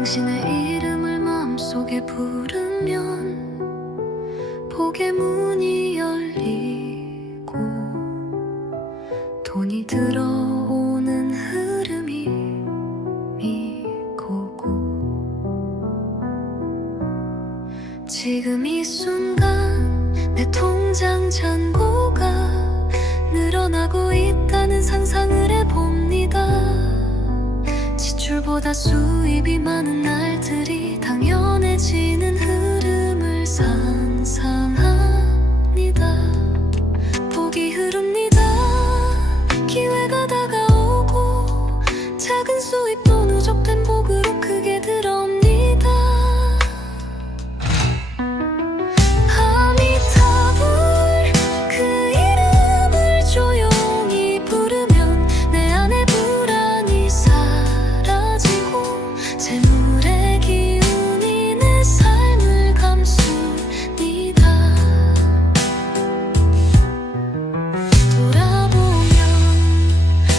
당신의 이름을 마음속에 부르면 복의 문이 열리고 돈이 들어오는 흐름이 미고고 지금 이 순간 내 통장 잔고가 늘어나고 있다는 상상을 해봅니다. 지출보다 수입이 많은 날들이 당연해지는 흐름을 상상합니다. 복이 흐릅니다. 기회가 다가오고 작은 수입도 누적된 복으로 크게 들어옵니다. 아미타불 그 이름을 조용히 부르면 내 안에 불안이 사라지고 재물의 기운이 내 삶을 감쌉니다. 돌아보면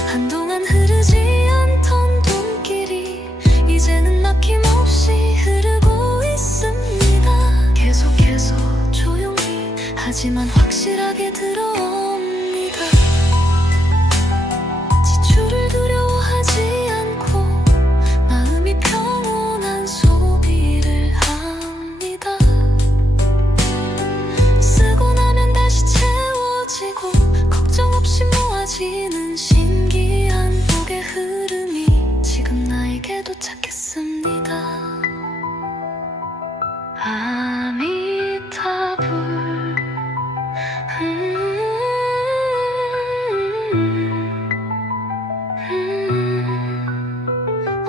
한동안 흐르지 않던 돈길이 이제는 막힘없이 흐르고 있습니다. 계속해서 조용히 하지만 확실하게 들어옵니다. 지출을 두려워하지 않고 마음이 평온한 소비를 합니다. 쓰고 나면 다시 채워지고 걱정 없이 모아지는 신기한 복의 흐름이 지금 나에게 도착했습니다. 아미타불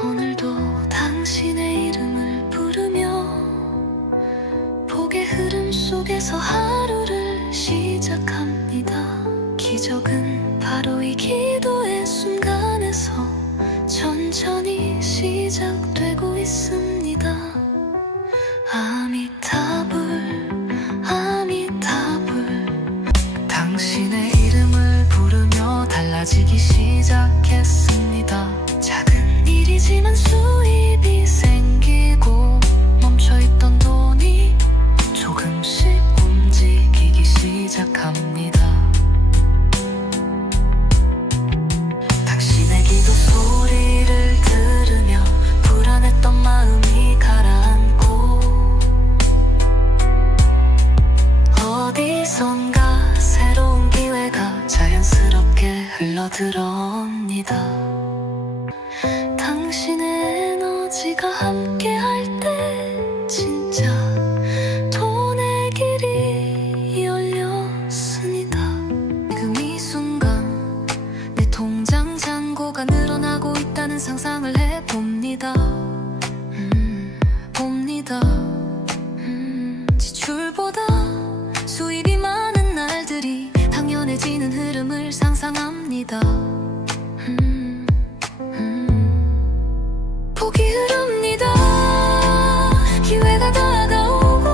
오늘도 당신의 이름을 부르며 복의 흐름 속에서 하루를 시작합니다. 기적은 바로 이 기도의 순간에서 천천히 시작되고 있습니다. 아미타불 아미타불 당신의 이름을 부르며 달라지기 시작했습니다. 작은 일이지만 수입이 생기고 멈춰있던 돈이 조금씩 움직이기 시작합니다. 당신의 기도 소리를 들으며 불안했던 마음이 가라앉고 어디선가 새로운 기회가 자연스럽게 흘러들어옵니다. 당신의 에너지가 함께할 때 진짜 돈의 길이 열렸습니다. 지금 이 순간 내 통장 잔고가 늘어나고 있다는 상상을 해봅니다. 봅니다. 지출보다 수입이 많은 날들이 당연해지는 흐름을 상상합니다. 복이 흐릅니다. 기회가 다가오고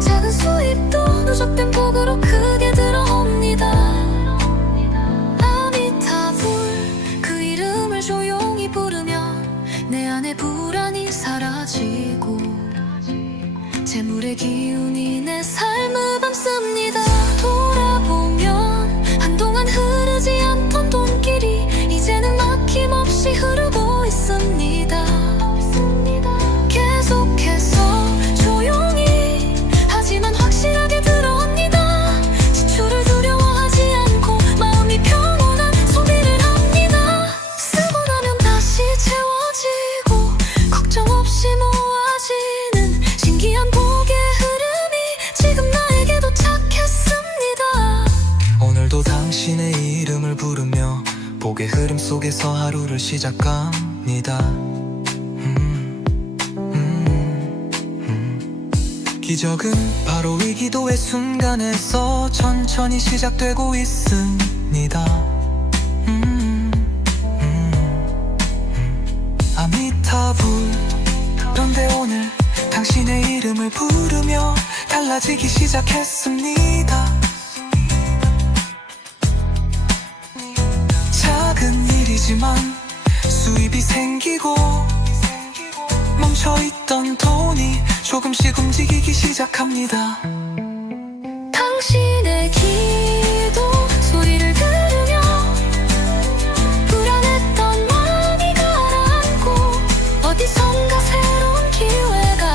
작은 수입도 누적된 복으로 크게 들어옵니다. 아미타불 그 이름을 조용히 부르면 내 안에 불안이 사라지고 재물의 기운이 내 삶을 감쌉니다. 돌아보면 한동안 흐르지 않던 돈길이 이제는 막힘없이 흐르고 있습니다. 계속해서 조용히 하지만 확실하게 들어옵니다. 지출을 두려워하지 않고 마음이 평온한 소비를 합니다. 쓰고 나면 다시 채워지고 걱정 없이 모아지는 신기한 복의 흐름이 지금 나에게 도착했습니다. 오늘도 당신의 이름을 부르며 복의 흐름 속에서 하루를 시작합니다. 기적은 바로 이 기도의 순간에서 천천히 시작되고 있습니다. 아미타불 그런데 오늘 당신의 이름을 부르며 달라지기 시작했습니다. 작은 일이지만 수입이 생기고 멈춰있던 돈이 조금씩 움직이기 시작합니다. 당신의 기도 소리를 들으며 불안했던 마음이 가라앉고 어디선가 새로운 기회가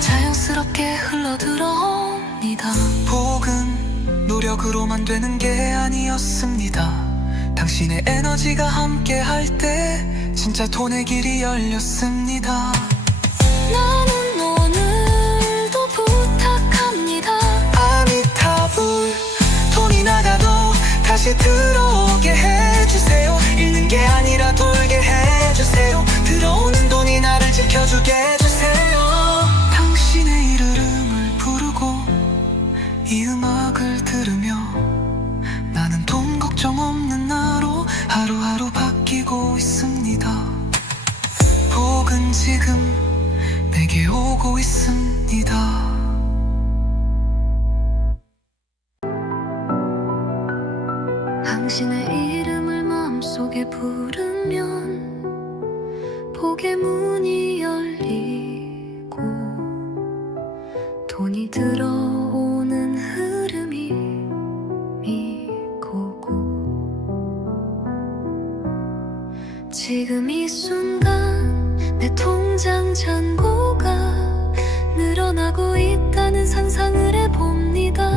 자연스럽게 흘러들어옵니다. 복은 노력으로만 되는 게 아니었습니다. 당신의 에너지가 함께 할 때 진짜 돈의 길이 열렸습니다. 나는 오늘도 부탁합니다. 아미타불, 돈이 나가도 다시 들어오게 해주세요. 잃는 게 아니라 돌게 해주세요. 들어오는 돈이 나를 지켜주게 해주세요. 당신의 이름을 부르고 이 음악을 들으며 나는 돈 걱정 없는 나로 하루하루 바뀌고 있습니다. 복은 지금 내게 오고 있습니다. 당신의 이름을 마음속에 부르면 복의 문이 열리고 돈이 들어오는 흐름이 미고고 지금 이 순간 내 통장 잔고가 늘어나고 있다는 상상을 해봅니다.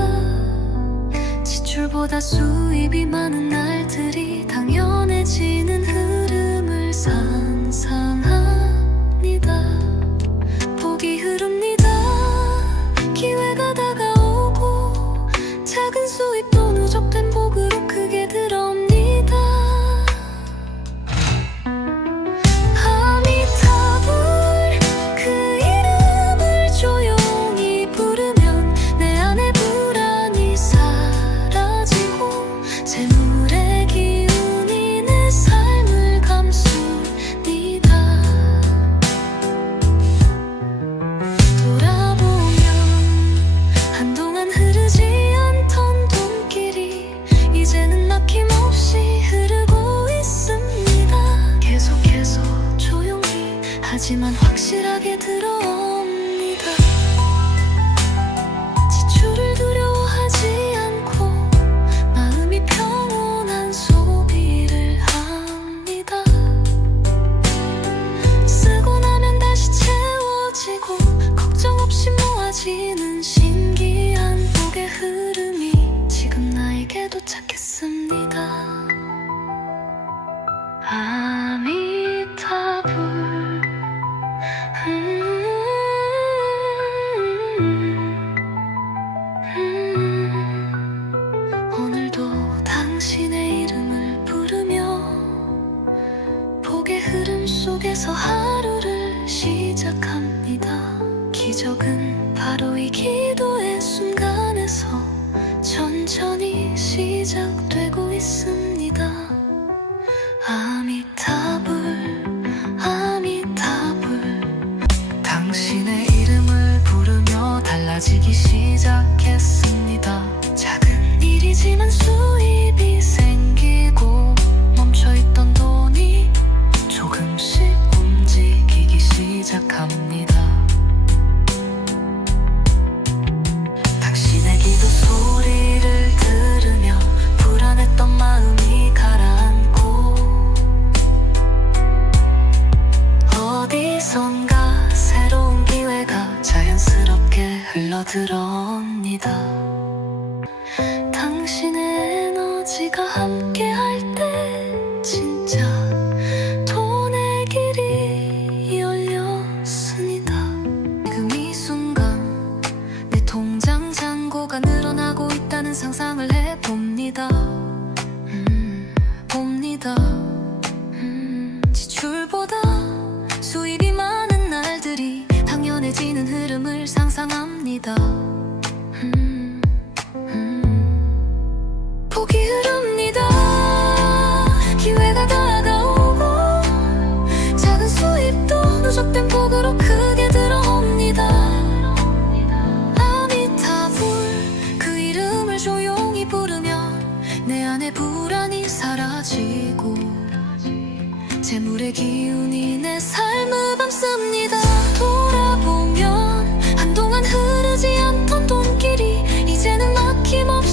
지출보다 수입이 많은 날들이 당연해지는 흐름을 상상합니다. 복이 흐릅니다. 기회가 다가오고 작은 수입도 누적된 복으로 크게 들어옵니다. 아미타불 그 이름을 조용히 부르면 내 안에 불안이 사라지고 재물의 기운이 내 삶을 감쌉니다. 돌아보면 한동안 흐르지 않던 돈길이 이제는 막힘없이 흐르고 있습니다. 계속해서 조용히 하지만 확실하게 들어옵니다. 지출을 두려워하지 않고 마음이 평온한 소비를 합니다. 쓰고 나면 다시 채워지고 걱정 없이 모아지는 신기한 복의 흐름이 지금 나에게 도착했습니다. 아미타불 오늘도 당신의 이름을 부르며 복의 흐름 속에서 하루를 시작합니다. 기적은 바로 이 기도의 순간에서 천천히 시작되고 있습니다. 아미타불 아미타불 당신의 이름을 부르며 달라지기 시작했습니다. 작은 일이지만 수입이 생기고 멈춰있던 돈이 조금씩 움직이기 시작합니다. 당신의 기도 소리를 들으며 불안했던 마음이 가라앉고 어디선가 새로운 기회가 자연스럽게 흘러들어옵니다. 당신의 에너지가 함께 할 때 진짜 돈의 길이 열렸습니다. 지금 이 순간 내 통장 잔고가 늘어나고 있다는 상상을 해봅니다. 봅니다. 지출보다 수입이 많은 날들이 당연해지는 흐름을 상상합니다. 복이 흐릅니다. 기회가 다가오고 작은 수입도 누적된 복으로 크게 들어옵니다. 아미타불 그 이름을 조용히 부르면 내 안에 불안이 사라지고 재물의 기운이 내 삶을 감쌉니다.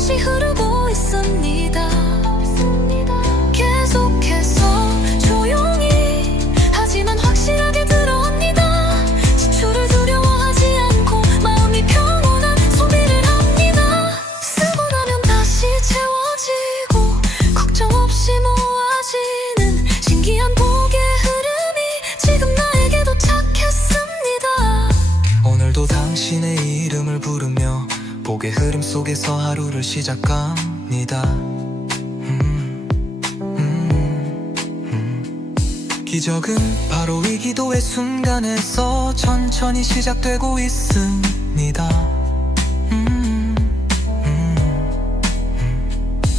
없이 흐르고 있습니다. 계속해서 조용히 하지만 확실하게 들어옵니다. 지출을 두려워하지 않고 마음이 평온한 소비를 합니다. 쓰고 나면 다시 채워지고 걱정 없이 모아지는 신기한 복의 흐름이 지금 나에게 도착했습니다. 오늘도 당신의 이름을 부르며 복의 흐름 속에서 하루를 시작합니다. 기적은 바로 이 기도의 순간에서 천천히 시작되고 있습니다.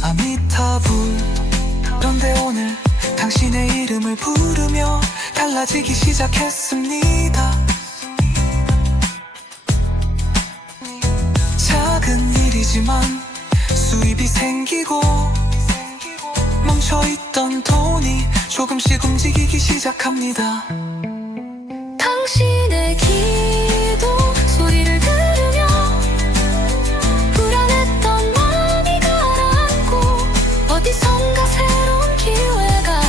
아미타불. 그런데 오늘 당신의 이름을 부르며 달라지기 시작했습니다. 작은 일이지만 수입이 생기고 멈춰있던 돈이 조금씩 움직이기 시작합니다. 당신의 기도 소리를 들으며 불안했던 마음이 가라앉고 어디선가 새로운 기회가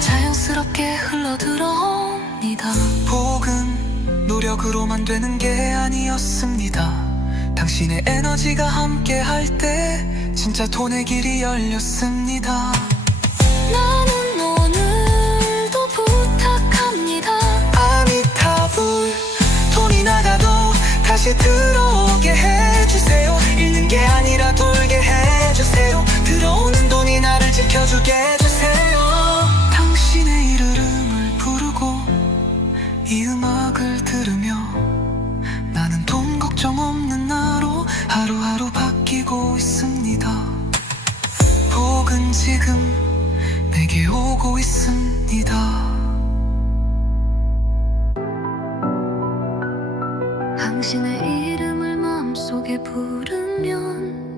자연스럽게 흘러들어옵니다. 복은 노력으로만 되는 게 아니었습니다. 당신의 에너지가 함께 할 때 진짜 돈의 길이 열렸습니다. 나는 오늘도 부탁합니다. 아미타불. 돈이 나가도 다시 들어오게 해주세요. 잃는 게 아니라 돌게 해주세요. 들어오는 돈이 나를 지켜주게 해주세요. 당신의 이름을 부르고 이 음악을 들으며 나는 돈 걱정 없는 나로 하루하루 바뀌고 있습니다. 복은 지금 내게 오고 있습니다. 당신의 이름을 마음속에 부르면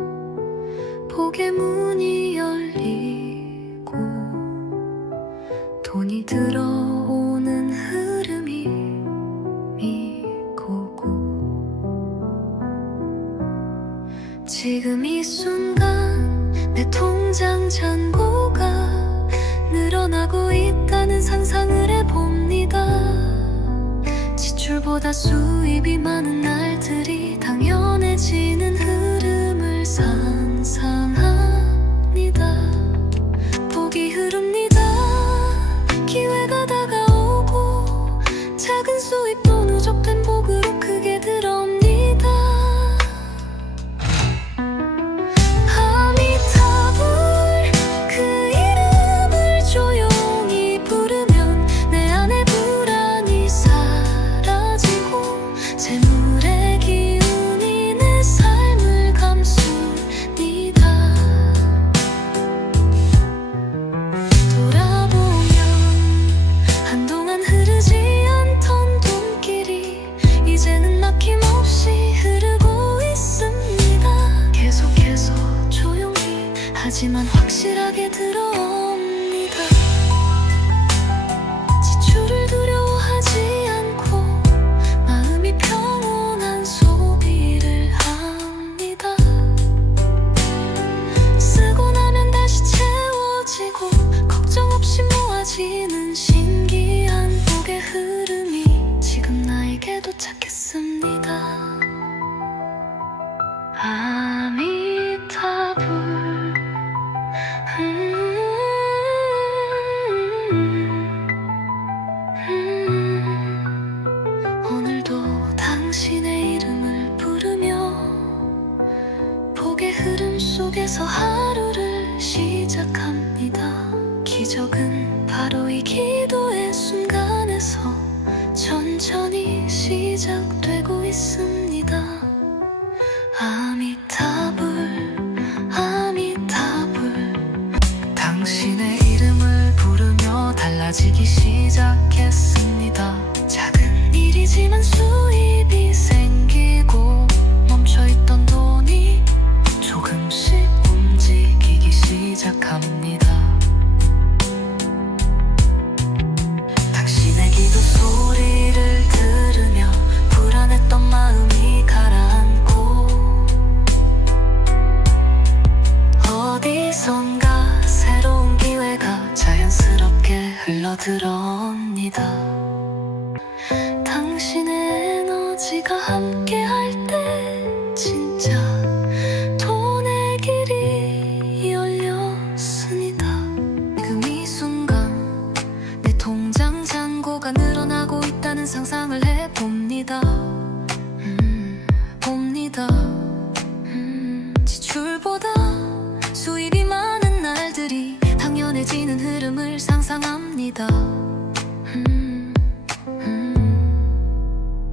복의 문이 열리고 돈이 들어오는 흐름이 미고고 지금 이 순간 내 통장 잔고가 늘어나고 있다는 상상을 해봅니다. 지출보다 수입이 많은 날들이 당연해지는 흐름을 상상합니다. 복이 흐릅니다. 기회가 다가오고 작은 수입도 누적된 복으로 크게 들어옵니다. 재물의 기운이 내 삶을 감쌉니다. 돌아보면 한동안 흐르지 않던 돈길이 이제는 막힘없이 흐르고 있습니다. 계속해서 조용히 하지만 확실하게 들어옵니다. 지출을 두려워하지 않고 마음이 평온한 소비를 합니다. 쓰고 나면 다시 채워지고 걱정 없이 모아지는 신기한 복의 흐름이 지금 나에게 도착했습니다. 아미타불. 오늘도 당신의 이름을 부르며 복의 흐름 속에서 하루를 시작합니다. 기적은 바로 이 기도의 순간에서 천천히 시작되고 있습니다. 아미타불, 아미타불. 당신의 이름을 부르며 달라지기 시작했습니다. 작은 일이지만 수입이 생기고 멈춰있던 돈이 조금씩 움직이기 시작합니다. 당신의 기도 소리를 들으며 불안했던 마음이 가라앉고 들어옵니다. 당신의 에너지가 함께할 때 진짜 돈의 길이 열렸습니다. 지금 이 순간 내 통장 잔고가 늘어나고 있다는 상상을 해봅니다. 봅니다. 지출보다 수입이 많은 날들이 당연해지는 흐름을 상상합니다.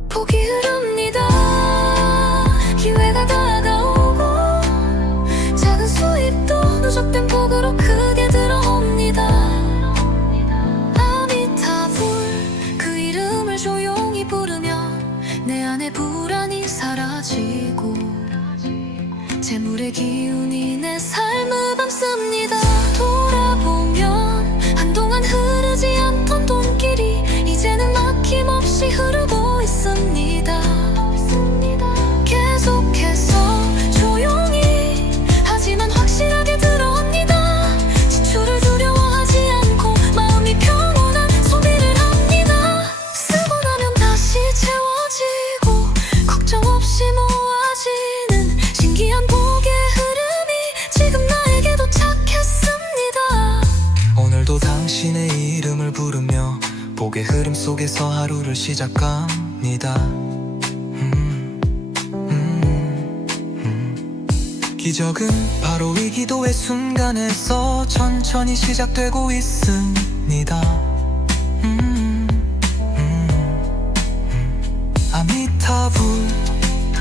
복이 흐릅니다. 기회가 다가오고 작은 수입도 누적된 복으로 크게 들어옵니다. 아미타불 그 이름을 조용히 부르면 내 안의 불안이 사라지고 재물의 기운이 내 삶을 감쌉니다. 돌아보면 한동안 흐르지 않던 돈길이 이제는 막힘없이 흐르고 있습니다. 계속해서 조용히 하지만 확실하게 들어옵니다. 지출을 두려워하지 않고 마음이 평온한 소비를 합니다. 쓰고 나면 다시 채워지고 걱정 없이 모아지는 신기한 복의 흐름이 지금 나에게 도착했습니다. 오늘도 당신의 이름을 부르며 복의 흐름 속에서 하루를 시작합니다. 기적은 바로 이 기도의 순간에서 천천히 시작되고 있습니다. 아미타불.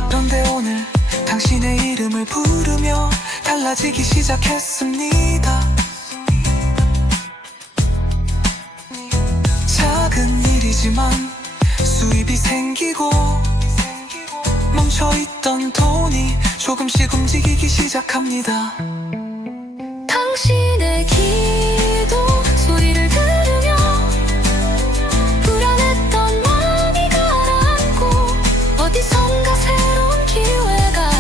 그런데 오늘 당신의 이름을 부르며 달라지기 시작했습니다. 작은 일이지만 수입이 생기고 멈춰있던 돈이 조금씩 움직이기 시작합니다. 당신의 기도 소리를 들으며 불안했던 마음이 가라앉고 어디선가 새로운 기회가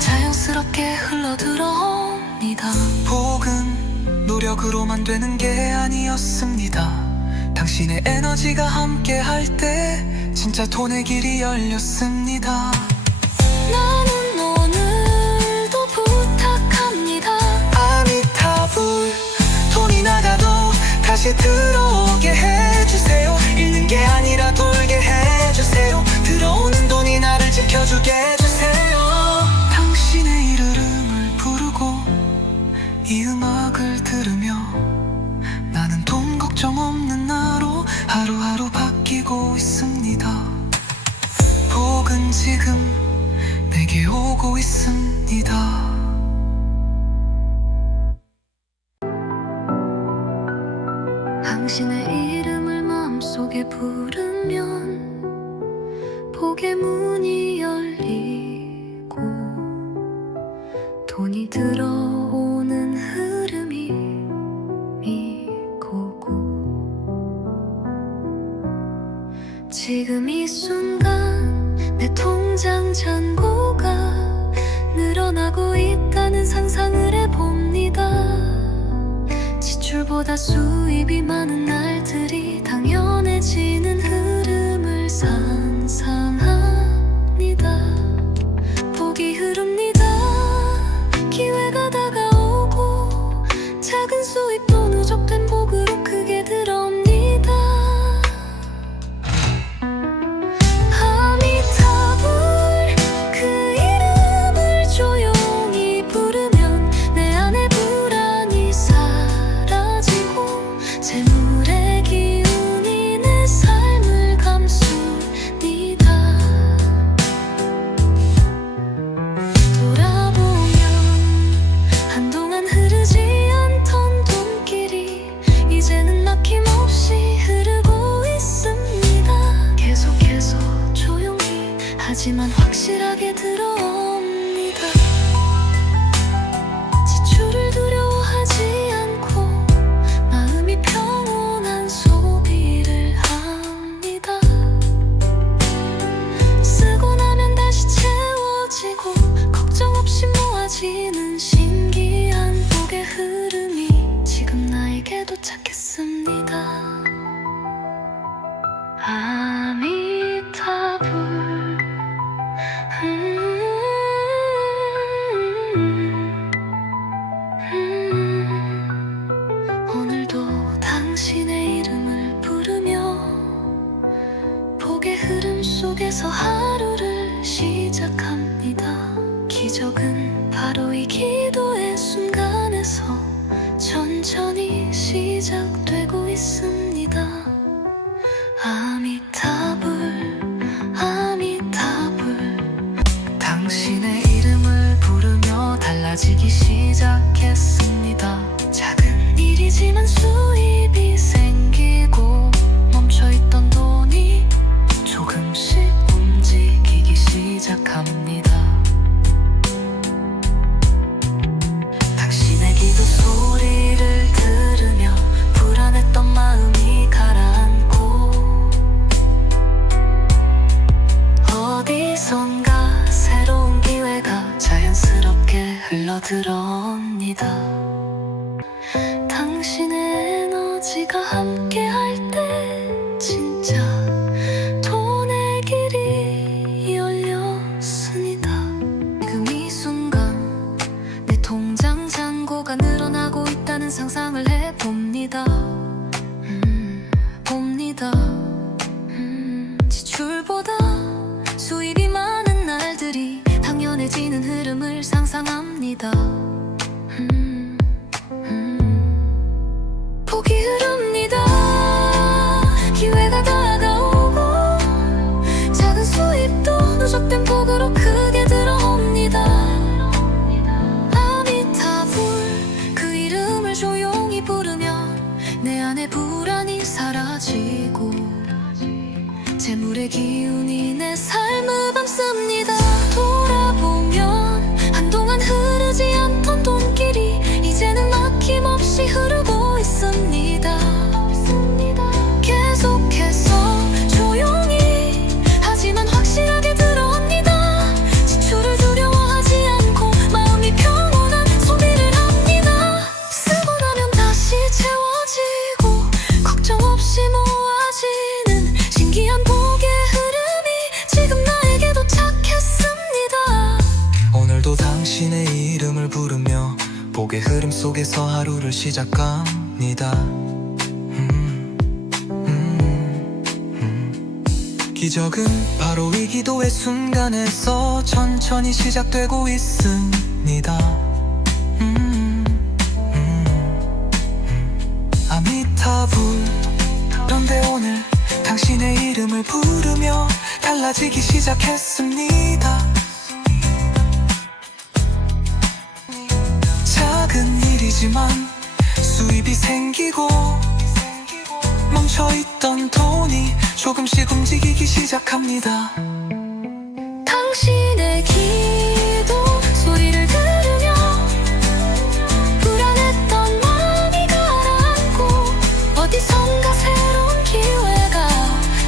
자연스럽게 흘러들어옵니다. 복은 노력으로만 되는 게 아니었습니다. 당신의 에너지가 함께 할 때 진짜 돈의 길이 열렸습니다. 나는 오늘도 부탁합니다. 아미타불. 돈이 나가도 다시 들어오게 해주세요. 잃는 게 아니라 돌게 해주세요. 들어오는 돈이 나를 지켜주게 해주세요. 당신의 이름을 부르고 이 음악을 들으며 나는 돈 걱정 없는 나로 하루하루 바뀌고 있습니다. 복은 지금 내게 오고 있습니다. 당신의 이름을 마음속에 부르면 복의 문이 열리고 돈이 들어오는 흐름이 미고고 지금 이 순간 내 통장 잔고가 늘어나고 있다는 상상을 해봅니다. 지출보다 수입이 많은 날들이 당연해지는 흐름을 상상합니다. 복이 흐릅니다. 기회가 다가오고 작은 수입도 누적된 복으로 크게 들어옵니다. 아미타불 그 이름을 조용히 부르면 내 안의 불안이 사라지고 재물의 기운이 내 삶을 감쌉니다. 돌아보면 한동안 흐르지 않던 돈길이 이제는 막힘없이 흐르고 있습니다. 계속해서 조용히 하지만 확실하게 들어옵니다. 지출을 두려워하지 않고 마음이 평온한 소비를 합니다. 쓰고 나면 다시 채워지고 걱정 없이 모아지는 신기한 복의 흐름이 지금 나에게 도착했습니다. 합니다. 지출보다 수입이 많은 날들이 당연해지는 흐름을 상상합니다. 복이 흐릅니다. 기회가 다가오고 작은 수입도 누적된 복으로 크게 들어옵니다. 아미타불 그 이름을 조용히 부르면 내 안의 불안이 사라지고 재물의 기운이 내 삶을 감쌉니다. 돌아보면 한동안 흐르지 않던 돈길이 이제는 막힘없이 흐르고 있습니다. 계속해서 조용히 하지만 확실하게 들어옵니다. 지출을 두려워하지 않고 마음이 평온한 소비를 합니다. 쓰고 나면 다시 채워지고 걱정 없이 모아지는 신기한 복의 흐름이 지금 나에게 도착했습니다. 오늘도 당신의 이름을 부르며 복의 흐름 속에서 하루를 시작합니다. 기적은 바로 이 기도의 순간에서 천천히 시작되고 있습니다. 아미타불. 그런데 오늘 당신의 이름을 부르며 달라지기 시작했습니다. 작은 일이지만 수입이 생기고 멈춰있던 돈이 조금씩 움직이기 시작합니다. 당신의 기도 소리를 들으며 불안했던 마음이 가라앉고 어디선가 새로운 기회가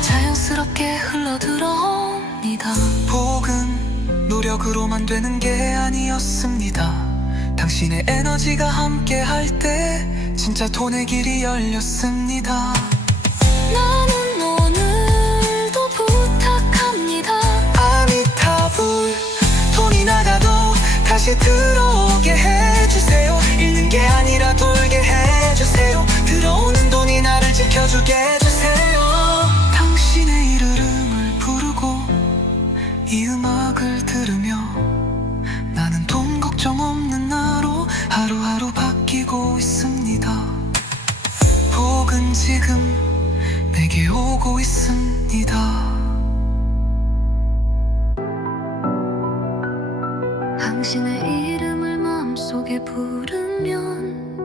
자연스럽게 흘러들어옵니다. 복은 노력으로만 되는 게 아니었습니다. 당신의 에너지가 함께 할 때 진짜 돈의 길이 열렸습니다. 나는 오늘도 부탁합니다. 아미타불. 돈이 나가도 다시 들어오게 해주세요. 잃는 게 아니라 돌게 해주세요. 들어오는 돈이 나를 지켜주게 해주세요. 당신의 이름을 부르고 이 음악을 들으며 나는 돈 걱정 없는 나로 하루하루 바뀌고 있습니다. 복은 지금 내게 오고 있습니다. 당신의 이름을 마음속에 부르면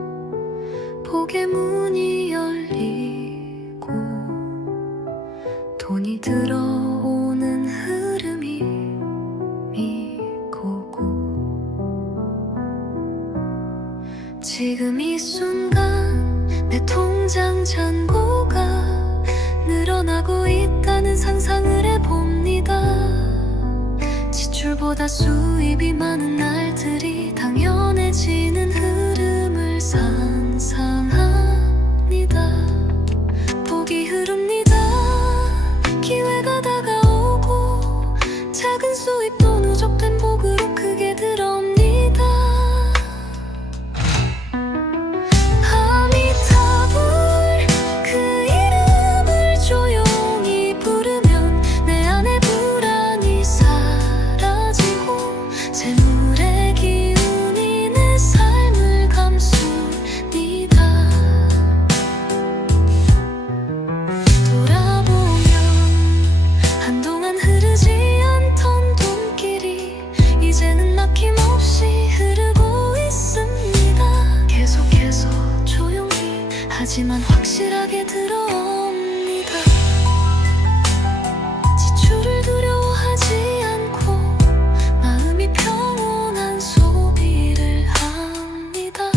복의 문이 열리고 돈이 들어오는 흐름이 미고고 지금 이 순간 내 통장 잔고가 늘어나고 있다는 상상을 해봅니다. 지출보다 수입이 많은 날들이 당연해지는 흐름을 상상합니다. 복이 흐릅니다. 기회가 다가오고 작은 수입도 누적된 복으로 크게 들어옵니다. 아미타불 그 이름을 조용히 부르면 내 안의 불안이 사라지고 재물의 기운이 내 삶을 감쌉니다. 돌아보면 한동안 흐르지 않던 돈길이 이제는 막힘없이 흐르고 있습니다. 계속해서 조용히 하지만 확실하게 들어옵니다. 지출을 두려워하지 않고 마음이 평온한 소비를 합니다.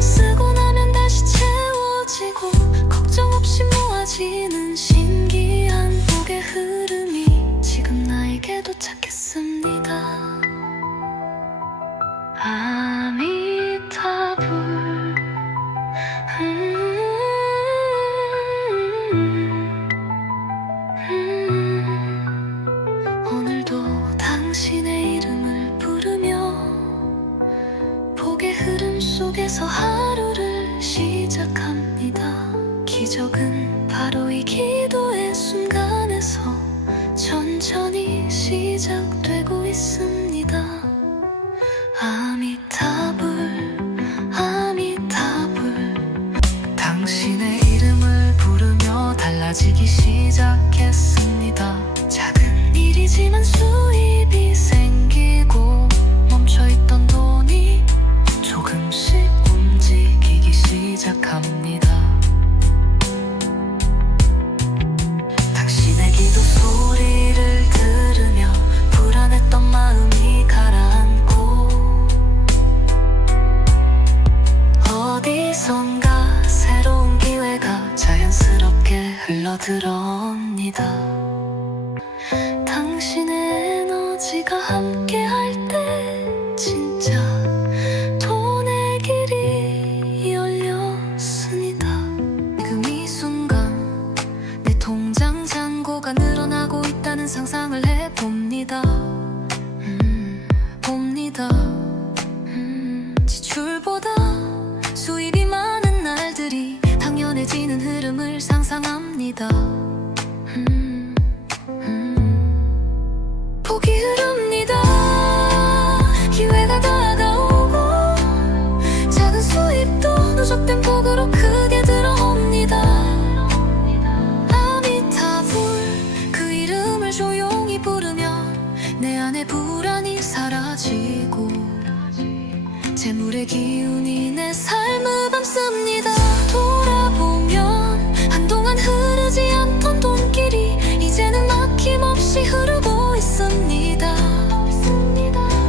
쓰고 나면 다시 채워지고 걱정 없이 모아지는 신기한 복의 흐름이 지금 나에게 도착했습니다. 아미타불. 오늘도 당신의 이름을 부르며 복의 흐름 속에서 하루를 시작합니다. 기적 기적은 바로 이 기도의 순간에서 천천히 시작되고 있습니다. 아미타불 아미타불 당신의 이름을 부르며 달라지기 시작했습니다. 작은 일이지만 수입이 생기고 멈춰있던 돈이 조금씩 움직이기 시작합니다. 당신의 기도 소리를 들으며 불안했던 마음이 가라앉고 어디선가 새로운 기회가 자연스럽게 흘러들어옵니다. 당신의 에너지가 함께할 때 진짜 돈의 길이 열렸습니다. 지금 이 순간 내 통장 잔고가 늘어나고 있다는 상상을 해봅니다. 봅니다. 지출보다 수입이 많은 날들이 당연해지는 흐름을 상상합니다. 복이 흐릅니다. 기회가 다가오고 작은 수입도 누적된 복으로 크게 들어옵니다. 아미타불 그 이름을 조용히 부르며 내 안의 불안이 사라지고 재물의 기운이 내 삶을 감습니다. 돌아보면 한동안 흐르지 않던 돈길이 이제는 막힘없이 흐르고 있습니다.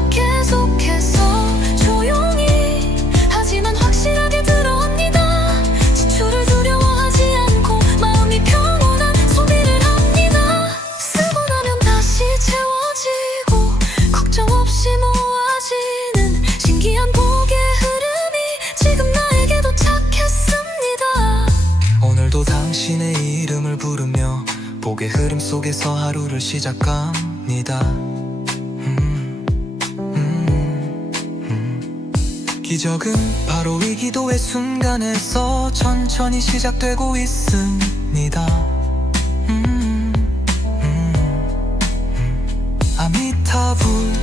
계속해서 조용히 하지만 확실하게 들어옵니다. 지출을 두려워하지 않고 마음이 평온한 소비를 합니다. 쓰고 나면 다시 채워지고 걱정 없이 모아지는 신기한 복의 흐름이 지금 나에게 도착했습니다. 오늘도 당신의 이름을 부르며 복의 흐름 속에서 하루를 시작합니다. 기적은 바로 이 기도의 순간에서 천천히 시작되고 있습니다. 아미타불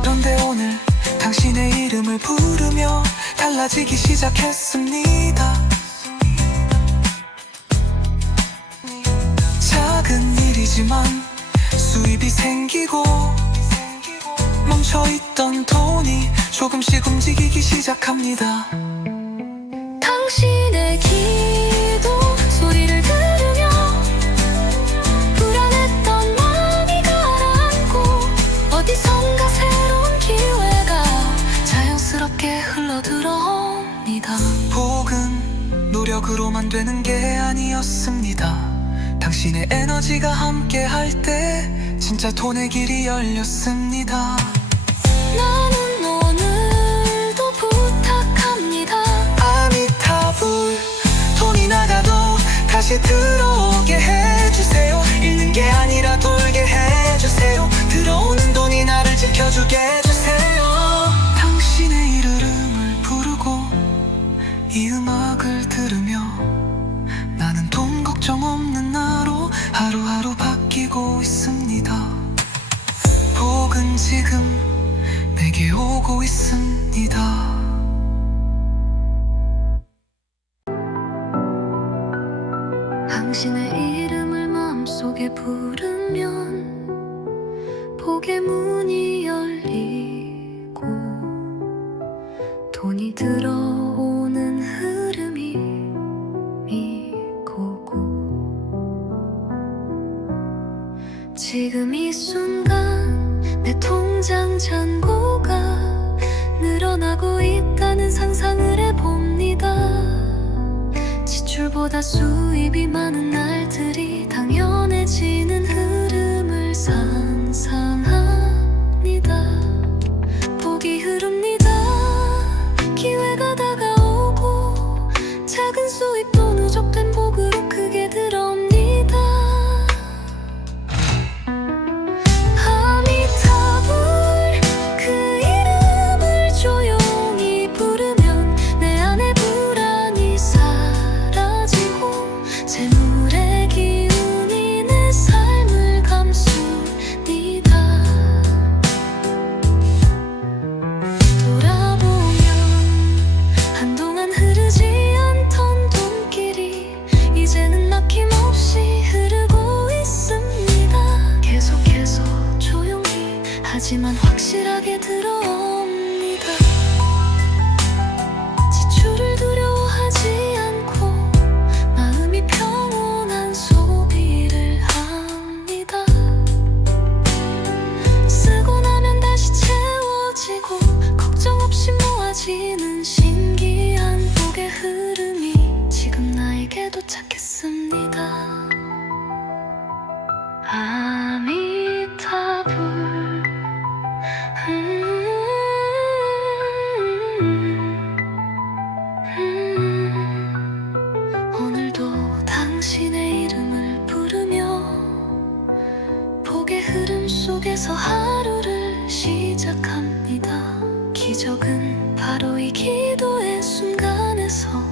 그런데 오늘 당신의 이름을 부르며 달라지기 시작했습니다. 작은 일이지만 수입이 생기고 멈춰있던 돈이 조금씩 움직이기 시작합니다. 당신의 기도 소리를 들으며 불안했던 마음이 가라앉고 어디선가 새로운 기회가 자연스럽게 흘러들어옵니다. 복은 노력으로만 되는 게 아니었습니다. 당신의 에너지가 함께 할 때 진짜 돈의 길이 열렸습니다. 나는 오늘도 부탁합니다. 아미타불 돈이 나가도 다시 들어오게 해주세요. 잃는 게 아니라 돌게 해주세요. 들어오는 돈이 나를 지켜주게 해주세요. 당신의 이름을 부르고 이 음악을 들으며 나는 돈 걱정 없는 나로 하루하루 바뀌고 있습니다. 복은 지금 내게 오고 있습니다. 당신의 이름을 마음속에 부르면 복의 문이 열리고 돈이 들어오는 흐름이 미고고 지금 이 순간 내 통장 잔고가 늘어나고 있다는 상상을 해봅니다. 지출보다 수입이 많은 날들이 당연해지는 흐름을 상상합니다. 복이 흐릅니다. 기회가 다가오고 작은 수입도 누적된 복으로 크게 들어옵니다. 아미타불 그 이름을 조용히 부르면 내 안의 불안이 사라지고 재물의 기운이 내 삶을 감춥니다. 돌아보면 한동안 흐르지 않던 돈길이 이제는 막힘없이 흐르고 있습니다. 계속해서 조용히 하지만 확실하게 들어옵니다. 지출을 두려워하지 않고 마음이 평온한 소비를 합니다. 쓰고 나면 다시 채워지고 걱정 없이 모아지는 신기한 복의 흐름이 지금 나에게 도착했습니다. 아미타불 오늘도 당신의 이름을 부르며 복의 흐름 속에서 하루를 시작합니다. 기적은 바로 이 기도의 순간에서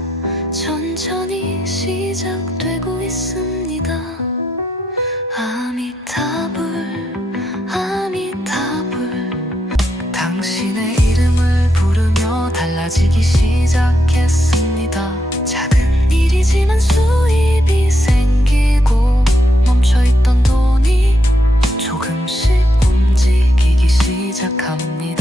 천천히 시작되고 있습니다. 아미타불 아미타불 당신의 이름을 부르며 달라지기 시작했습니다. 작은 일이지만 수입이 생기고 멈춰있던 돈이 조금씩 움직이기 시작합니다.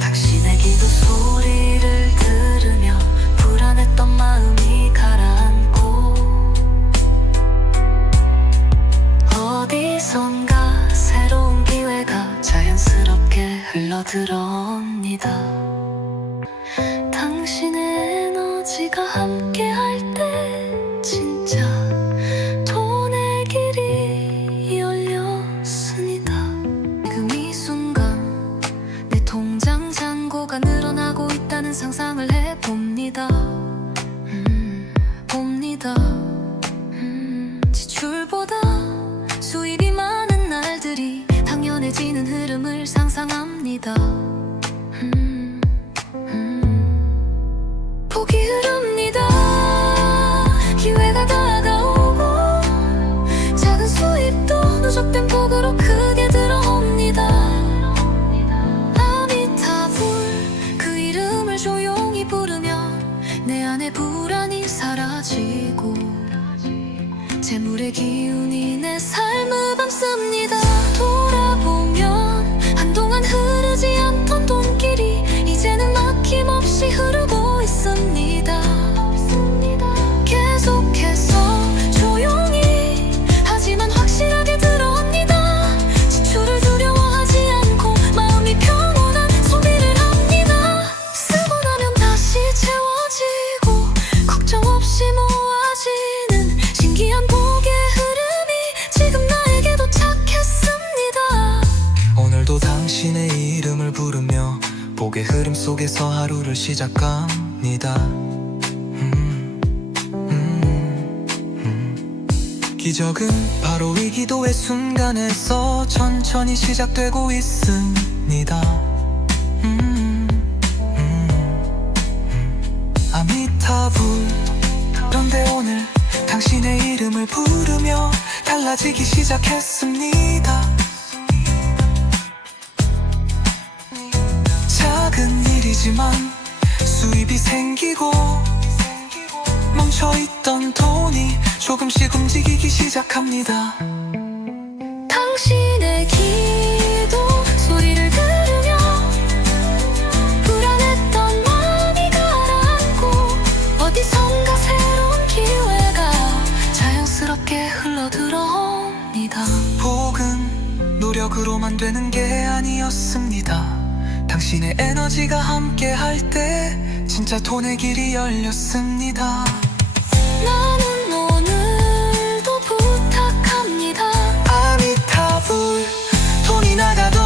당신의 기도 소리를 들으며 불안했던 마음이 가라앉고 어디선가 새로운 기회가 자연스럽게 흘러들어옵니다. 당신의 에너지가 함께할 때 진짜 돈의 길이 열렸습니다. 지금 이 순간 내 통장 잔고가 늘어나고 있다는 상상을 해봅니다. 봅니다. 지출보다 수입이 많은 날들이 당연해지는 흐름을 상상합니다. 복이 흐릅니다. 기회가 다가오고 작은 수입도 누적된 복으로 크게 들어옵니다. 아미타불 그 이름을 조용히 부르며 내 안의 불안이 사라지고 재물의 기운이 내 삶을 감쌉니다. 돌아보면 한동안 흐르지 않던 돈길이 이제는 막힘없이 흐르고 있습니다. 계속해서 조용히 하지만 확실하게 들어옵니다. 지출을 두려워하지 않고 마음이 평온한 소비를 합니다. 쓰고 나면 다시 채워지고 걱정 없이 모아지는 신기한 복의 흐름이 지금 나에게 도착했습니다. 오늘도 당신의 이름을 부르며 복의 흐름 속에서 하루를 시작합니다. 기적은 바로 이 기도의 순간에서 천천히 시작되고 있습니다. 아미타불 그런데 오늘 당신의 이름을 부르며 달라지기 시작했습니다. 작은 일이지만 수입이 생기고 멈춰있던 돈이 조금씩 움직이기 시작합니다. 당신의 기도 소리를 들으며 불안했던 마음이 가라앉고 어디선가 새로운 기회가 자연스럽게 흘러들어옵니다. 복은 노력으로만 되는 게 아니었습니다. 당신의 에너지가 함께 할 때 진짜 돈의 길이 열렸습니다. 나는 오늘도 부탁합니다. 아미타불 돈이 나가도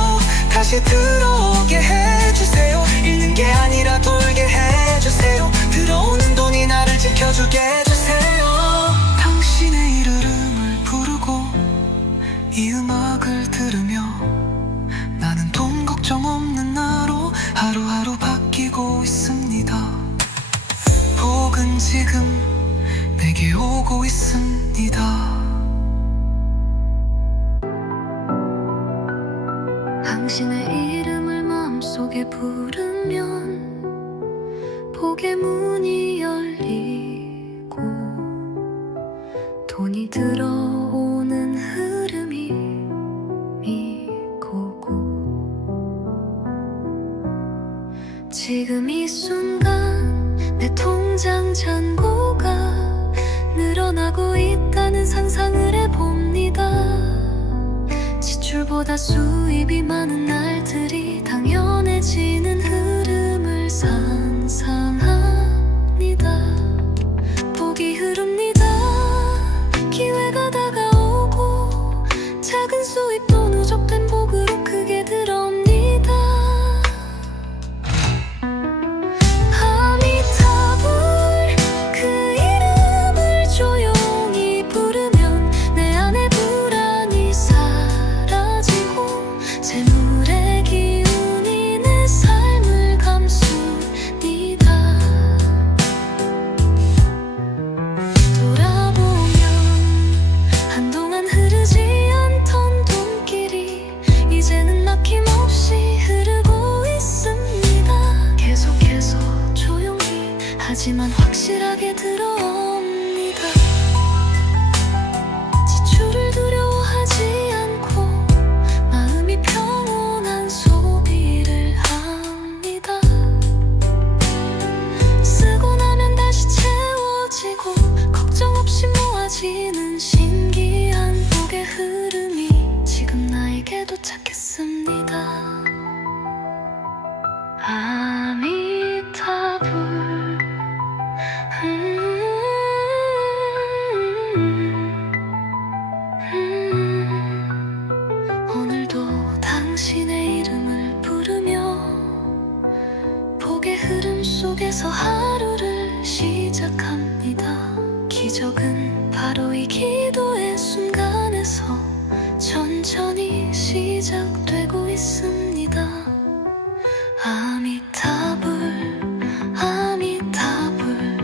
다시 들어오게 해주세요. 잃는 게 아니라 돌게 해주세요. 들어오는 돈이 나를 지켜주게 해주세요. 당신의 이름을 부르고 이 음악을 들으며 나는 돈 걱정 없는 나로 하루하루 바뀌고 있습니다. 복은 기적은 지금 내게 오고 있습니다. 당신의 이름을 마음속에 부르면 복의 문이 열리고 돈이 들어오는 흐름이 미고고 지금 이 순간 내 통장 잔고가 늘어나고 있다는 상상을 해봅니다. 지출보다 수입이 많은 날들이 당연해지는 흐름을 상상합니다. 복이 흐릅니다. 기회가 다가오고 작은 수입도 누적된 복으로 크게 들어옵니다. 아미타불 그 이름을 조용히 부르면 내 안에 불안이 사라지고 재물의 기운이 내 삶을 감쌉니다. 돌아보면 한동안 흐르지 않던 돈길이 이제는 막힘없이 흐르고 있습니다. 계속해서 조용히 하지만 확실하게 들어옵니다. 지출을 두려워하지 않고 마음이 평온한 소비를 합니다. 쓰고 나면 다시 채워지고 걱정 없이 모아지는 신기한 복의 흐름이 지금 나에게 도착했습니다. 아미타불 오늘도 당신의 이름을 부르며 복의 흐름 속에서 하루를 시작합니다. 기적은 바로 이 기도의 순간에서 천천히 시작되고 있습니다. 아미타불 아미타불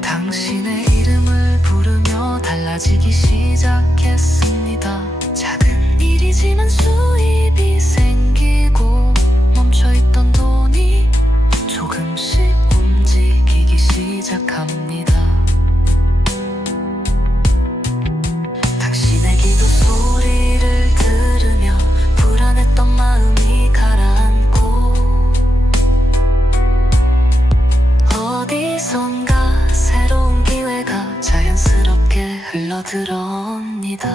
당신의 이름을 부르며 달라지기 시작했습니다. 작은 일이지만 수입이 생기고 멈춰있던 돈이 조금씩 움직이기 시작합니다. 당신의 기도 소리를 들으며 불안했던 마음이 가라앉고 어디선가 새로운 기회가 자연스럽게 흘러들어옵니다.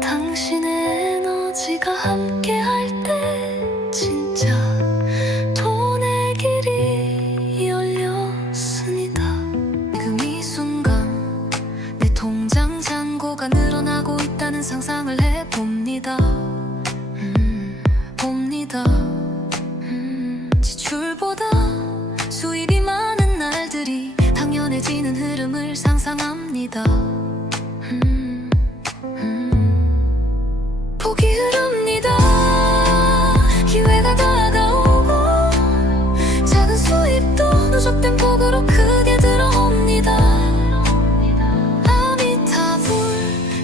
당신의 에너지가 함께할 때 진짜 돈의 길이 열렸습니다. 지금 이 순간 내 통장 잔고가 늘어나고 있다는 상상을 해봅니다. 봅니다. 지출보다 수입이 많은 날들이 당연해지는 흐름을 상상합니다. 복이 흐릅니다. 기회가 다가오고 작은 수입도 누적된 복으로 크게 들어옵니다. 아미타불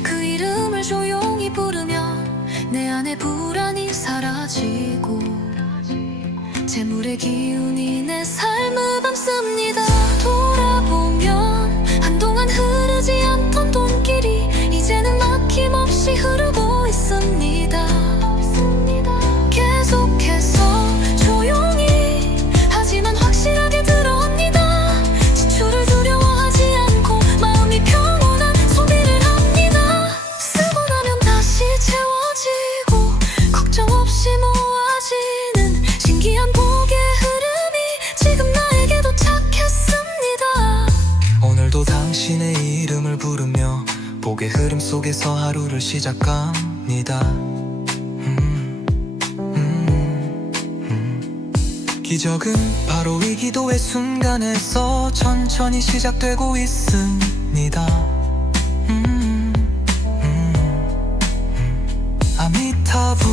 그 이름을 조용히 부르면 내 안에 불안이 사라지고 재물의 기운이 내 삶을 감쌉니다. 돌아보면 한동안 흐르지 않던 돈길이 이제는 막힘없이 흐르고 있습니다. 계속해서 조용히 하지만 확실하게 들어옵니다. 지출을 두려워하지 않고 마음이 평온한 소비를 합니다. 쓰고 나면 다시 채워지고 걱정 없이 모아지는 신기한 복의 흐름이 지금 나에게 도착했습니다. 오늘도 당신의 이름을 부르며 복의 흐름 속에서 하루를 시작합니다. 기적은 바로 이 기도의 순간에서 천천히 시작되고 있습니다. 아미타불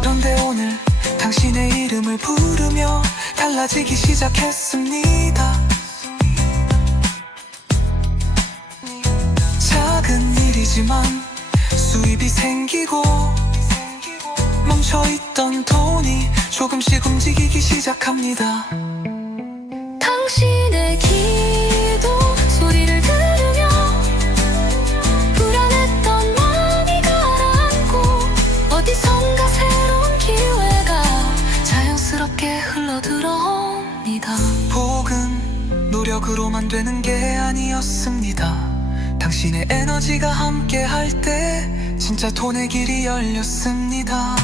그런데 오늘 당신의 이름을 부르며 달라지기 시작했습니다. 하지만 수입이 생기고 멈춰있던 돈이 조금씩 움직이기 시작합니다. 당신의 기도 소리를 들으며 불안했던 마음이 가라앉고 어디선가 새로운 기회가 자연스럽게 흘러들어옵니다. 복은 노력으로만 되는 게 아니었습니다. 당신의 에너지가 함께 할 때 진짜 돈의 길이 열렸습니다.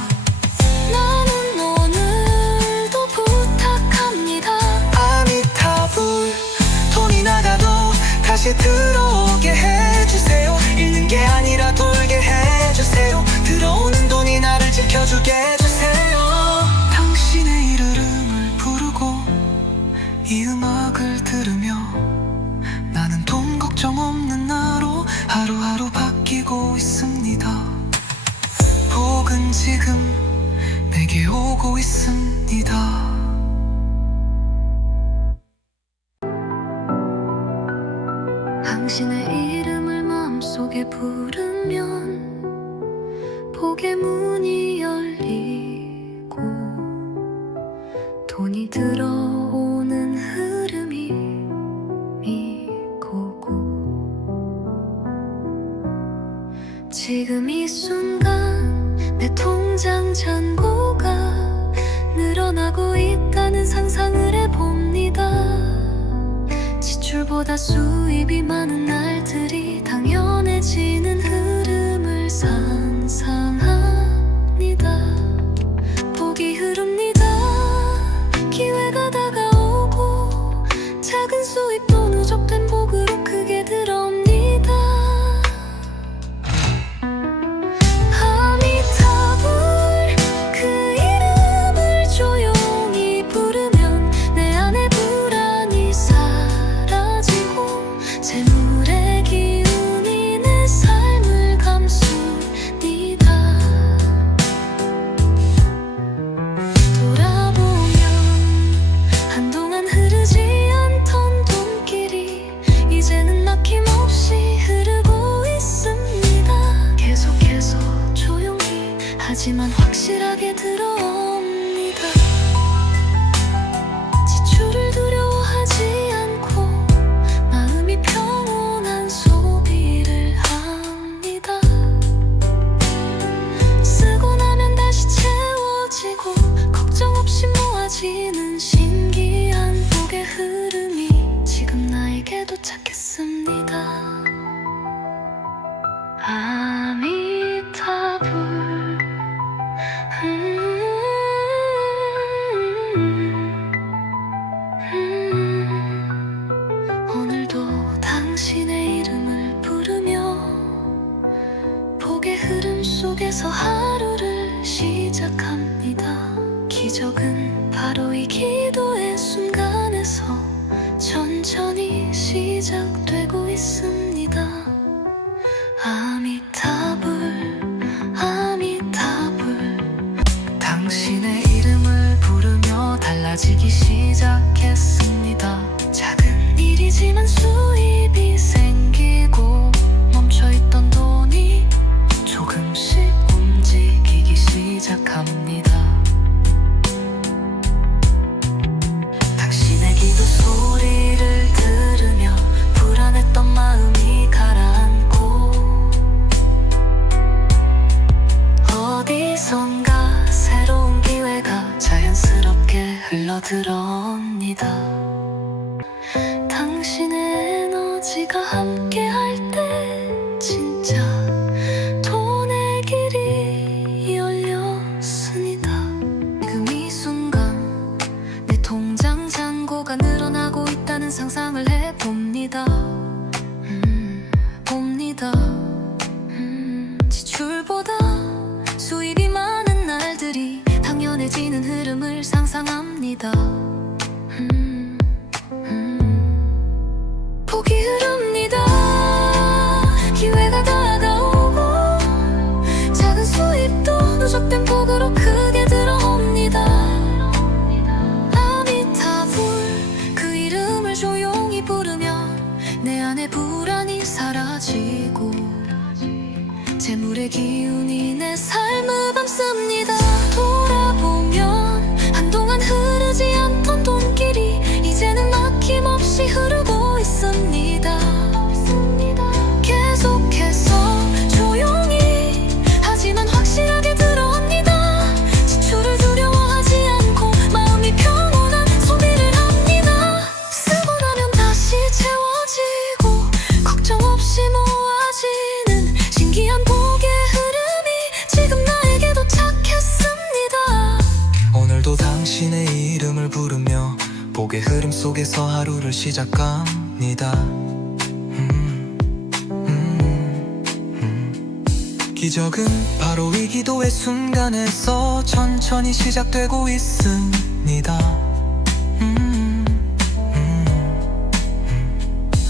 나는 오늘도 부탁합니다. 아미타불, 돈이 나가도 다시 들어오게 해주세요. 잃는 게 아니라 돌게 해주세요. 들어오는 돈이 나를 지켜주게 해주세요. 당신의 이름을 부르고 이 음악을 들으며 나는 돈 걱정 없는 나로 하루하루 바뀌고 있습니다. 복은 지금 내게 오고 있습니다. 당신의 이름을 마음속에 부르면 복의 문이 열리고 돈이 들어오는 흐름이 미고고 지금 이 순간 내 통장 잔고가 늘어나고 있다는 상상을 해봅니다. 지출보다 수입이 많은 날들이 당연해지는 흐름을 상상합니다. 복이 흐릅니다. 기회가 다가오고 작은 수입도 누적된 복으로 크게 들어옵니다. 아미타불 그 이름을 조용히 부르면 내 안에 불안이 사라지고 재물의 기운이 내 삶을 감쌉니다. 돌아보면 한동안 흐르지 않던 돈길이 이제는 막힘없이 흐르고 있습니다. 계속해서 조용히 하지만 확실하게 들어옵니다. 지출을 두려워하지 않고 마음이 평온한 소비를 합니다. 쓰고 나면 다시 채워지고 걱정 없이 모아지는 신기한 복의 흐름이 지금 나에게 도착했습니다. 아미타불 오늘도 당신의 이름을 부르며 복의 흐름 속에서 하루를 시작합니다. 기적은 바로 이 기도의 순간에서 천천히 시작되고 있습니다. 아미타불 아미타불 당신의 이름을 부르며 달라지기 시작했습니다. 작은 일이지만 수입이 생기고 멈춰있던 돈이 조금씩 움직이기 시작합니다. 당신의 기도 소리를 들으며 불안했던 마음이 가라앉고 어디선가 새로운 기회가 자연스럽게 흘러들어옵니다. 당신의 에너지가 함께 할 때 진짜 돈의 길이 열렸습니다. 지금 이 순간 내 통장 잔고가 늘어나고 있다는 상상을 해봅니다. 봅니다. 지출보다 수입이 많은 날들이 당연해지는 흐름을 상상합니다. 복이 흐릅니다. 기회가 다가오고 작은 수입도 누적된 복으로 크게 들어옵니다. 아미타불 그 이름을 조용히 부르면 내 안에 불안이 사라지고 재물의 기운이 내 삶을 감습니다. 돌아보면 한동안 흐르지 않던 돈길이 이제는 막힘없이 흐르고 있습니다. 계속해서 조용히 하지만 확실하게 들어옵니다. 지출을 두려워하지 않고 마음이 평온한 소비를 합니다. 쓰고 나면 다시 채워지고 걱정 없이 모아지는 신기한 복의 흐름이 지금 나에게 도착했습니다. 오늘도 당신의 이름을 부르며 복의 흐름 속에서 하루를 시작합니다. 기적은 바로 이 기도의 순간에서 천천히 시작되고 있습니다.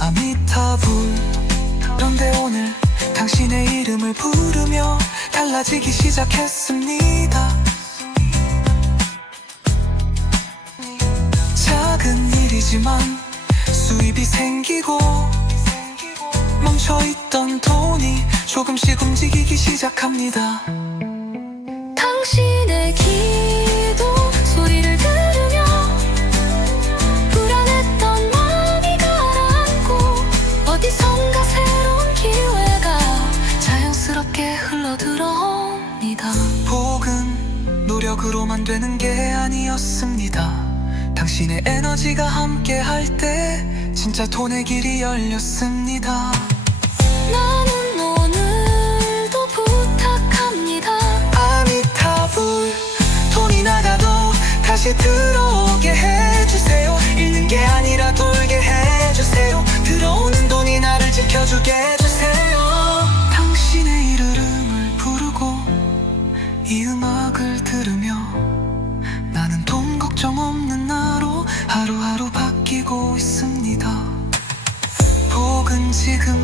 아미타불. 그런데 오늘 당신의 이름을 부르며 달라지기 시작했습니다. 작은 일이지만 수입이 생기고 멈춰있던 돈이 조금씩 움직이기 시작합니다. 당신의 기도 소리를 들으며 불안했던 마음이 가라앉고 어디선가 새로운 기회가 자연스럽게 흘러들어옵니다. 복은 노력으로만 되는 게 아니었습니다. 당신의 에너지가 함께 할 때 진짜 돈의 길이 열렸습니다. 나는 오늘도 부탁합니다. 아미타불. 돈이 나가도 다시 들어오게 해주세요. 잃는 게 아니라 돌게 해주세요. 들어오는 돈이 나를 지켜주게 해주세요. 당신의 이름을 부르고 이 음악을 들으며 나는 돈 걱정 없는 나로 하루하루 바뀌고 있습니다. 복은 지금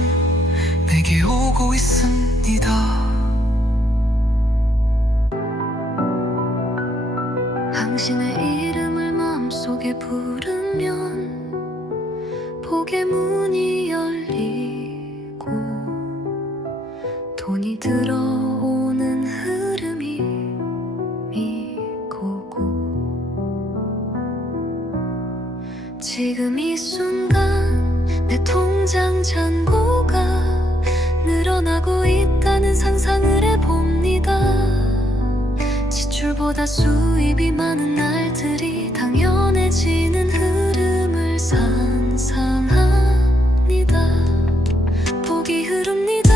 내게 오고 있습니다. 당신의 이름을 마음속에 부르면 복의 문이 열리고 돈이 들어오는 흐름이 미고고 지금 이 순간 내 통장 잔고가 늘어나고 있다는 상상을 해봅니다. 지출보다 수입이 많은 날들이 당연해지는 흐름을 상상합니다. 복이 흐릅니다.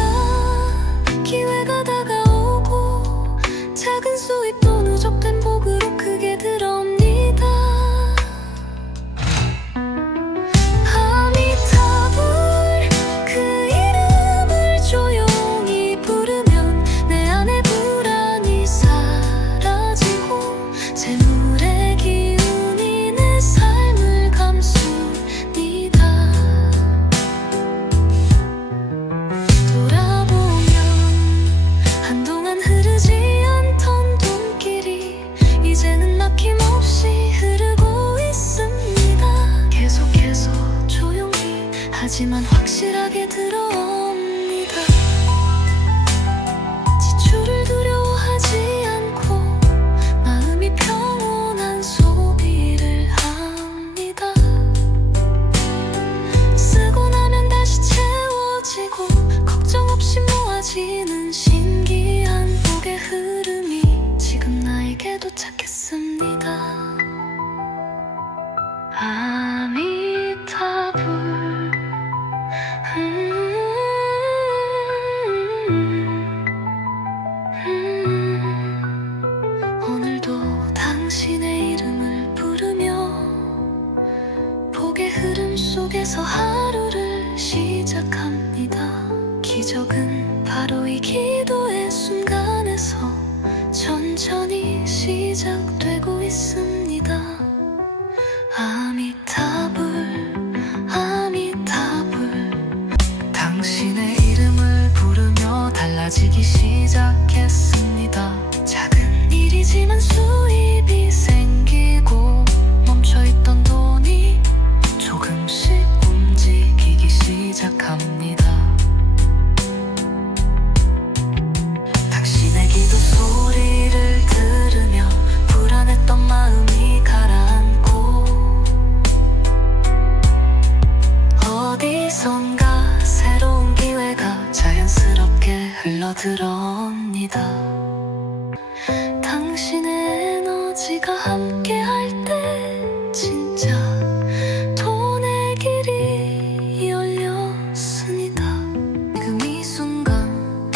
기회가 다가오고 작은 수입도 누적된 복으로 크게 들어옵니다. 아미타불. 그 이름을 조용히 부르면 내 안의 불안이 사라지고 재물의 기운이 내 삶을 감습니다. 돌아보면 한동안 흐르지 않던 돈길이 이제는 막힘없이 흐르고 있습니다. 계속해서 조용히 하지만 확실하게 들어옵니다. 지출을 두려워하지 않고 마음이 평온한 소비를 합니다. 쓰고 나면 다시 채워지고 걱정 없이 모아지는 신기한 복의 흐름이 지금 나에게 도착했습니다. 아미타불. 오늘도 당신의 이름을 부르며 복의 흐름 속에서 하루를 시작합니다. 기적은 바로 이 기도의 순간에서 천천히 시작되고 있습니다. 아미타불. 아미타불. 당신의 이름을 부르며 달라지기 시작했습니다. 작은 일이지만 수입이 생기고 멈춰있던 돈이 조금씩 움직이기 시작합니다. 흘러들어옵니다. 당신의 에너지가 함께할 때 진짜 돈의 길이 열렸습니다. 지금 이 순간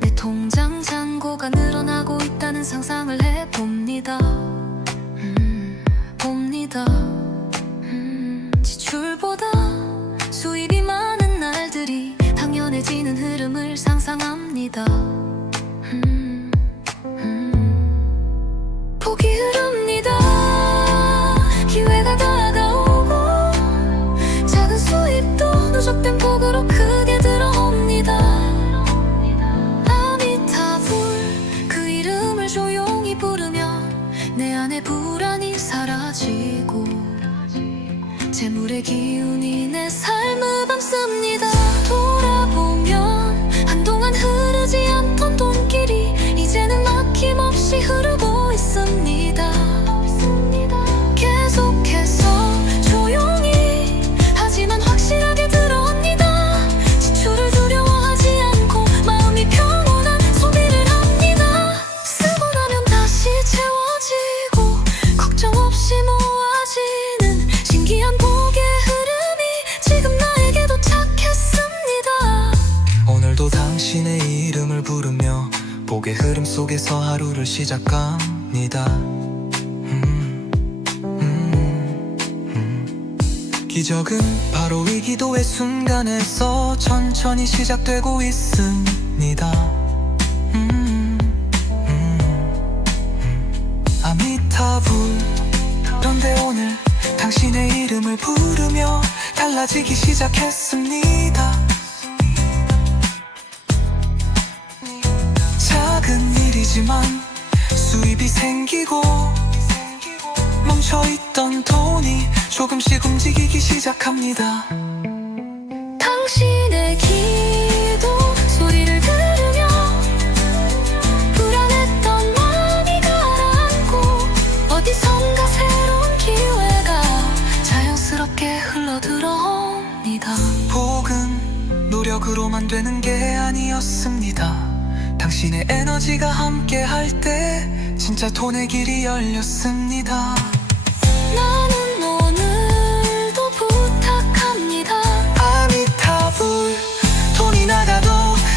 내 통장 잔고가 늘어나고 있다는 상상을 해봅니다. 봅니다. 지출보다 수입이 많은 날들이 당연해지는 흐름을 상상합니다. 복이 흐릅니다. 기회가 다가오고 작은 수입도 누적된 복으로 크게 들어옵니다. 아미타불 그 이름을 조용히 부르며 내 안의 불안이 사라지고 재물의 기운이 내 삶을 감쌉니다. 돌아보면 한동안 흐르지 않던 돈길이 이제는 막힘없이 흐르고 있습니다. 계속해서 조용히 하지만 확실하게 들어옵니다. 지출을 두려워하지 않고 마음이 평온한 소비를 합니다. 쓰고 나면 다시 채워지고 걱정 없이 모아지는 신기한 복의 흐름이 지금 나에게 도착했습니다. 오늘도 당신의 이름을 부르며 복의 흐름 속에서 하루를 시작합니다. 기적은 바로 이 기도의 순간에서 천천히 시작되고 있습니다. 아미타불. 그런데 오늘 당신의 이름을 부르며 달라지기 시작했습니다. 작은 일이지만 수입이 생기고 멈춰있던 돈이 조금씩 움직이기 시작합니다. 당신의 기도 소리를 들으며 불안했던 마음이 가라앉고 어디선가 새로운 기회가 자연스럽게 흘러들어옵니다. 복은 노력으로만 되는 게 아니었습니다. 당신의 에너지가 함께 할 때 진짜 돈의 길이 열렸습니다. 나는 오늘도 부탁합니다. 아미타불. 돈이 나가도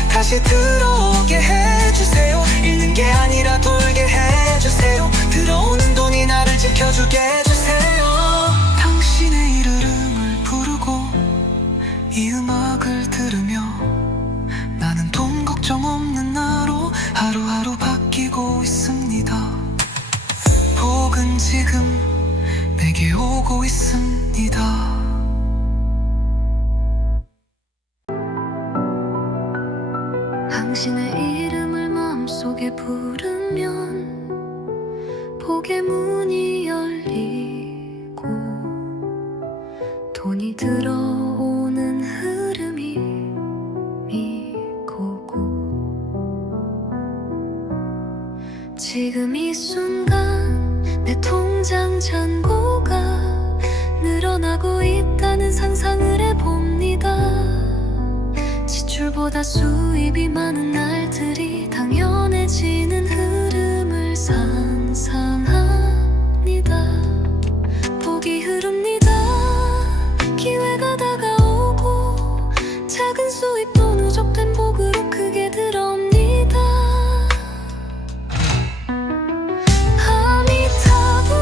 다시 들어오게 해주세요. 잃는 게 아니라 돌게 해주세요. 들어오는 돈이 나를 지켜주게 해주세요. 당신의 이름을 부르고 이 음악을 들으며 나는 돈 걱정 없는 나로 하루하루 바뀌고 있습니다. 복은 지금 내게 오고 있습니다. 당신의 이름을 마음속에 부르면 복의 문이 열리고 돈이 들어오는 흐름이 미고고 지금 이 순간 내 통장 잔고가 늘어나고 있다는 상상을 해봅니다. 지출보다 수입이 많은 날들이 당연해지는 흐름을 상상합니다. 복이 흐릅니다. 기회가 다가오고 작은 수입도 누적된 복으로 크게 들어옵니다. 아미타불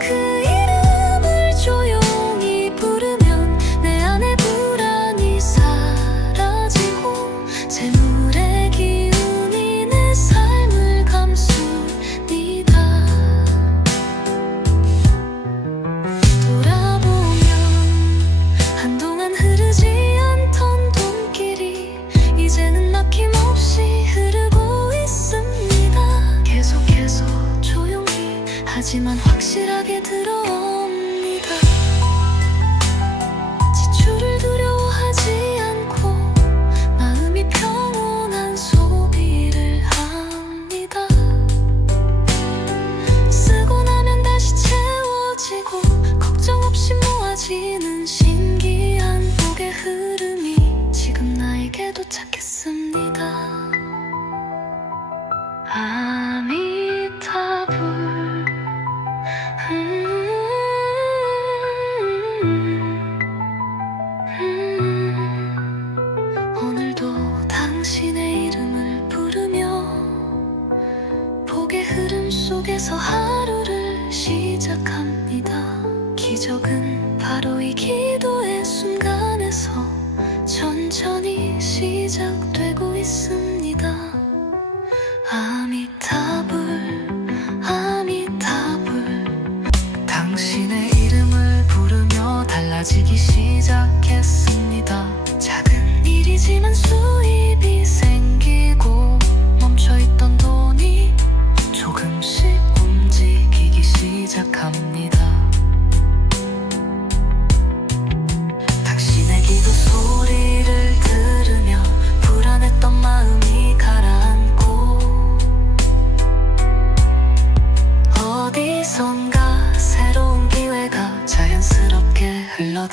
그 이름을 조용히 부르면 내 안의 불안이 사라지고 재물의 기운이 내 삶을 감쌉니다.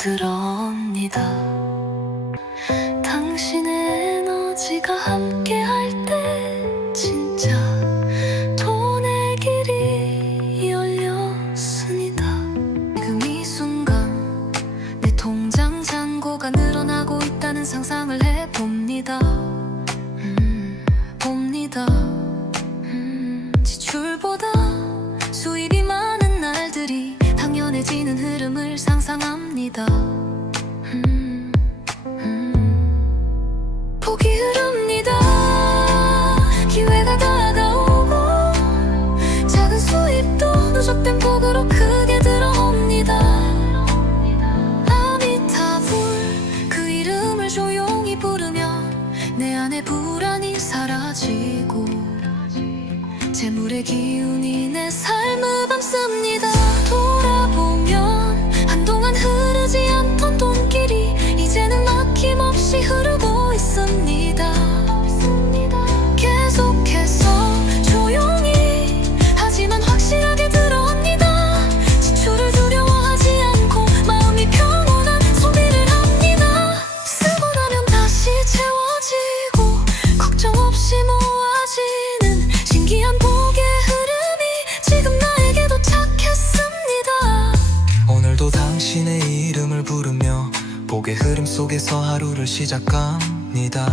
들어옵니다. 당신의 에너지가 함께할 때 진짜 돈의 길이 열렸습니다. 지금 이 순간 내 통장 잔고가 늘어나고 있다는 상상을 해봅니다. 봅니다. 지출보다 수입이 많은 날들이 당연해지는 흐름을 상상합니다. 복이 흐릅니다. 기회가 다가오고 작은 수입도 누적된 복으로 크게 들어옵니다. 아미타불 그 이름을 조용히 부르면 내 안의 불안이 사라지고 재물의 기운이 내 삶을 감쌉니다. 돌아보면 한동안 흐르지 않던 돈길이 이제는 막힘없이 흐르고 있습니다. 계속해서 조용히 하지만 확실하게 들어옵니다. 지출을 두려워하지 않고 마음이 평온한 소비를 합니다. 쓰고 나면 다시 채워지고 걱정 없이 모아지는 신기한 복의 흐름이 지금 나에게 도착했습니다. 오늘도 당신의 이름을 부르며 복의 흐름 속에서 하루를 시작합니다.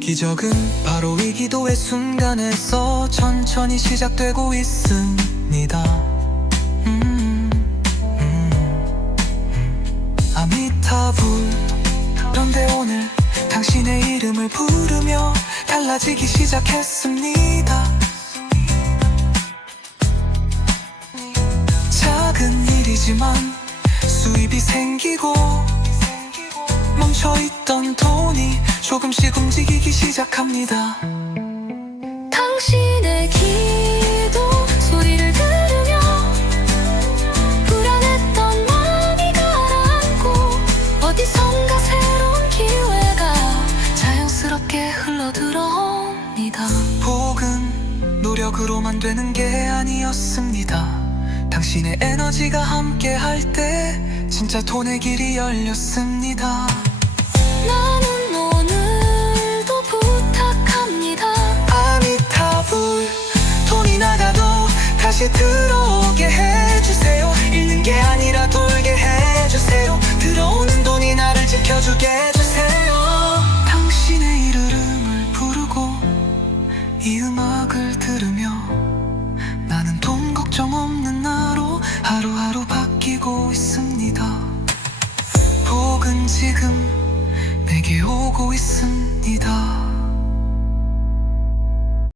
기적은 바로 이 기도의 순간에서 천천히 시작되고 있습니다. 아미타불. 그런데 오늘 당신의 이름을 부르며 달라지기 시작했습니다. 작은 일이지만 수입이 생기고 멈춰있던 돈이 조금씩 움직이기 시작합니다. 당신의 기도 소리를 들으며 불안했던 마음이 가라앉고 어디선가 새로운 기회가 자연스럽게 흘러들어옵니다. 복은 노력으로만 되는 게 아니었습니다. 당신의 에너지가 함께 할 때 진짜 돈의 길이 열렸습니다. 나는 오늘도 부탁합니다. 아미타불. 돈이 나가도 다시 들어오게 해주세요. 잃는 게 아니라 돌게 해주세요. 들어오는 돈이 나를 지켜주게 해주세요. 당신의 이름을 부르고 이 음악을 들으며 나는 돈 걱정 없는 나로 하루하루 바뀌고 있습니다. 복은 지금 내게 오고 있습니다.